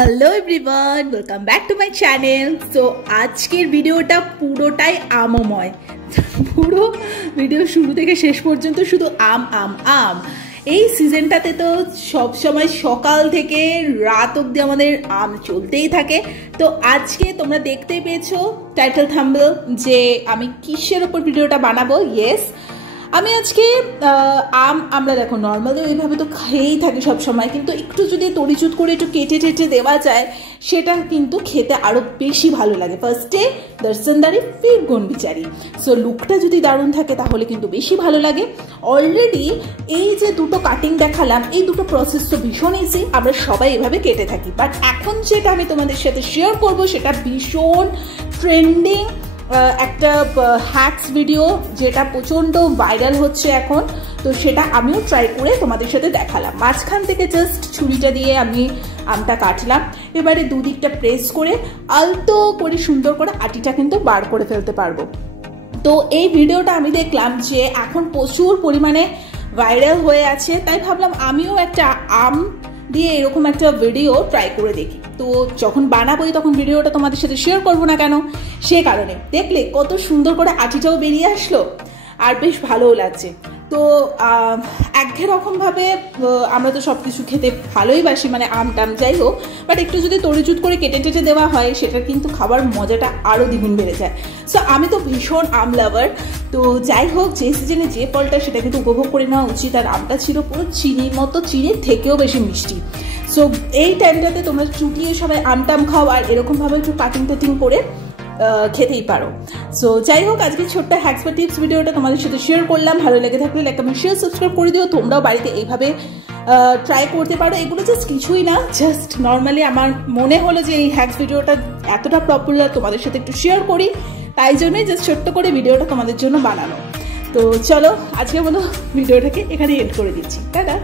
Hello everyone, welcome back to my channel. So আজকের ভিডিওটা পুরোটাই আমময়। পুরো ভিডিও শুরু থেকে শেষ পর্যন্ত শুধু আম আম আম। এই সিজনটাতে তো সব সময় সকাল থেকে রাত অবধি আমাদের আম চলতেই থাকে। তো আজকে তোমরা দেখতেই পেয়েছো টাইটেল থাম্বনেল যে আমি কিসের ওপর ভিডিওটা বানাবো। ইয়েস, আমি আজকে আমরা দেখো নর্মালি ওইভাবে তো খেয়েই থাকি সব সময়, কিন্তু একটু যদি তরিচুত করে একটু কেটে টেটে দেওয়া যায় সেটা কিন্তু খেতে আরো বেশি ভালো লাগে। ফার্স্টে দর্শনদারি ফির গুণ বিচারি। সো লুকটা যদি দারুণ থাকে তাহলে কিন্তু বেশি ভালো লাগে। অলরেডি এই যে দুটো কাটিং দেখালাম, এই দুটো প্রসেস তো ভীষণ ইজি, আমরা সবাই এভাবে কেটে থাকি। বাট এখন যেটা আমি তোমাদের সাথে শেয়ার করবো সেটা ভীষণ ট্রেন্ডিং একটা হ্যাকস ভিডিও, যেটা প্রচণ্ড ভাইরাল হচ্ছে এখন। তো সেটা আমিও ট্রাই করে তোমাদের সাথে দেখালাম। মাঝখান থেকে জাস্ট ছুরিটা দিয়ে আমি আমটা কাটলাম। এবারে দুদিকটা প্রেস করে আলতো করে সুন্দর করে আটিটা কিন্তু বার করে ফেলতে পারবো। তো এই ভিডিওটা আমি দেখলাম যে এখন প্রচুর পরিমাণে ভাইরাল হয়ে আছে, তাই ভাবলাম আমিও একটা আম দিয়ে এরকম একটা ভিডিও ট্রাই করে দেখি। তো যখন বানাবোই তখন ভিডিওটা তোমাদের সাথে শেয়ার করবো না কেন, সে কারণে। দেখলে কত সুন্দর করে আটিটাও বেরিয়ে আসলো আর বেশ ভালোও লাগছে। তো একঘেরকমভাবে আমরা তো সব কিছু খেতে ভালোই বাসি, মানে আম টাম যাই হোক, বাট একটু যদি তরিচুত করে কেটে টেটে দেওয়া হয় সেটা কিন্তু খাবার মজাটা আরও দ্বিগুণ বেড়ে যায়। সো আমি তো ভীষণ আম লাভার। তো যাই হোক, যে সিজনে যে ফলটা সেটা কিন্তু উপভোগ করে নেওয়া উচিত। আর আমটা ছিল পুরো চিনির মতো, চিনির থেকেও বেশি মিষ্টি। সো এই টাইমটাতে তোমরা চুটিয়ে সবাই আম টাম খাও আর এরকমভাবে একটু কাটিং টাটিং করে খেতেই পারো। সো যাই হোক, আজকে ছোট্ট হ্যাকস বা টিপস ভিডিওটা তোমাদের সাথে শেয়ার করলাম। ভালো লেগে থাকলে লাইক কমেন্ট শেয়ার সাবস্ক্রাইব করে দিও। তোমরাও বাড়িতে এইভাবে ট্রাই করতে পারো। এগুলো জাস্ট কিছুই না, জাস্ট নর্মালি আমার মনে হলো যে এই হ্যাকস ভিডিওটা এতটা পপুলার, তোমাদের সাথে একটু শেয়ার করি, তাই জন্যই জাস্ট ছোট্ট করে ভিডিওটা তোমাদের জন্য বানানো। তো চলো আজকের মতো ভিডিওটাকে এখানে এন্ড করে দিচ্ছি। টাটা।